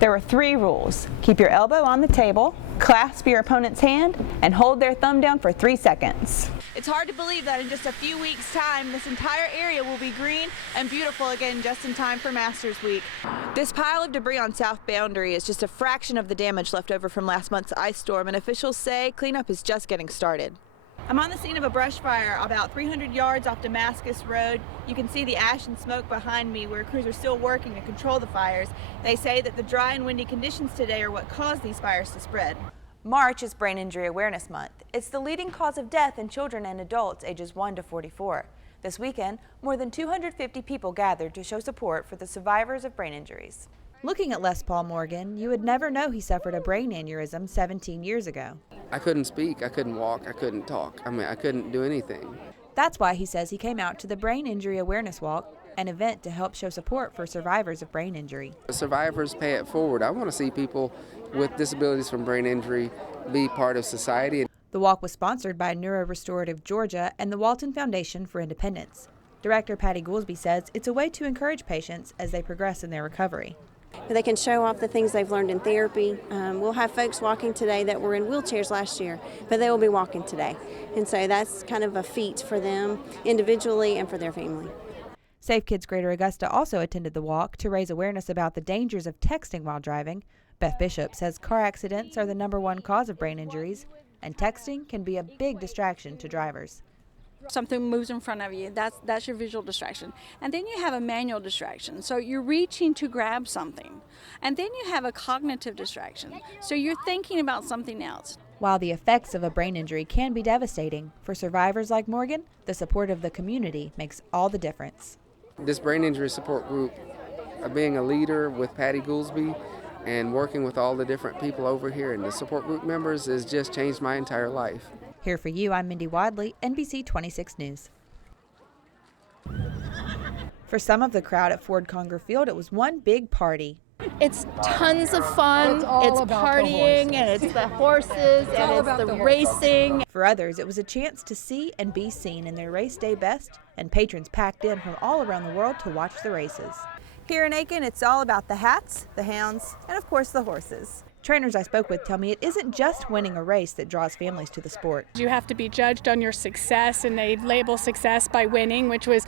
There were 3 rules. Keep your elbow on the table, clasp your opponent's hand, and hold their thumb down for 3 seconds. It's hard to believe that in just a few weeks' time, this entire area will be green and beautiful again just in time for Masters Week. This pile of debris on South Boundary is just a fraction of the damage left over from last month's ice storm, and officials say cleanup is just getting started. I'm on the scene of a brush fire about 300 yards off Damascus Road. You can see the ash and smoke behind me where crews are still working to control the fires. They say that the dry and windy conditions today are what caused these fires to spread. March is Brain Injury Awareness Month. It's the leading cause of death in children and adults ages 1 to 44. This weekend, more than 250 people gathered to show support for the survivors of brain injuries. Looking at Les Paul Morgan, you would never know he suffered a brain aneurysm 17 years ago. I couldn't speak, I couldn't walk, I couldn't talk. I couldn't do anything. That's why he says he came out to the Brain Injury Awareness Walk, an event to help show support for survivors of brain injury. The survivors pay it forward. I want to see people with disabilities from brain injury be part of society. The walk was sponsored by NeuroRestorative Georgia and the Walton Foundation for Independence. Director Patty Goolsby says it's a way to encourage patients as they progress in their recovery. They can show off the things they've learned in therapy. We'll have folks walking today that were in wheelchairs last year, but they will be walking today. And so that's kind of a feat for them individually and for their family. Safe Kids Greater Augusta also attended the walk to raise awareness about the dangers of texting while driving. Beth Bishop says car accidents are the #1 cause of brain injuries, and texting can be a big distraction to drivers. Something moves in front of you, that's your visual distraction. And then you have a manual distraction, so you're reaching to grab something. And then you have a cognitive distraction, so you're thinking about something else. While the effects of a brain injury can be devastating, for survivors like Morgan, the support of the community makes all the difference. This brain injury support group, being a leader with Patty Goolsby and working with all the different people over here and the support group members has just changed my entire life. Here for you, I'm Mindy Wadley, NBC 26 News. For some of the crowd at Ford Conger Field, it was one big party. It's tons of fun, it's partying, and it's the horses, and it's the racing. For others, it was a chance to see and be seen in their race day best, and patrons packed in from all around the world to watch the races. Here in Aiken, it's all about the hats, the hounds, and of course the horses. Trainers I spoke with tell me it isn't just winning a race that draws families to the sport. You have to be judged on your success, and they label success by winning, which was,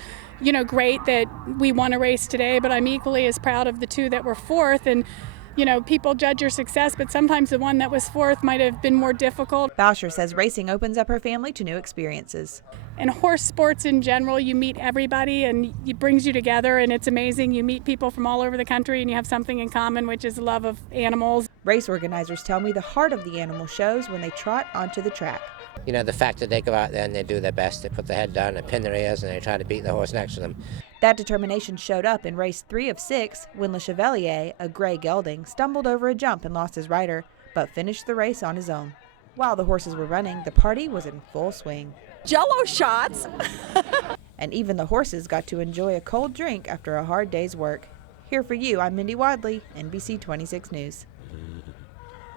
great that we won a race today, but I'm equally as proud of the 2 that were 4th. And, people judge your success, but sometimes the one that was 4th might have been more difficult. Boucher says racing opens up her family to new experiences. In horse sports in general, you meet everybody and it brings you together, and it's amazing. You meet people from all over the country and you have something in common, which is love of animals. Race organizers tell me the heart of the animal shows when they trot onto the track. The fact that they go out there and they do their best, they put their head down and pin their ears and they try to beat the horse next to them. That determination showed up in race 3 of 6 when Le Chevalier, a gray gelding, stumbled over a jump and lost his rider, but finished the race on his own. While the horses were running, the party was in full swing. Jell-O shots. And even the horses got to enjoy a cold drink after a hard day's work. Here for you, I'm Mindy Wadley, NBC 26 News.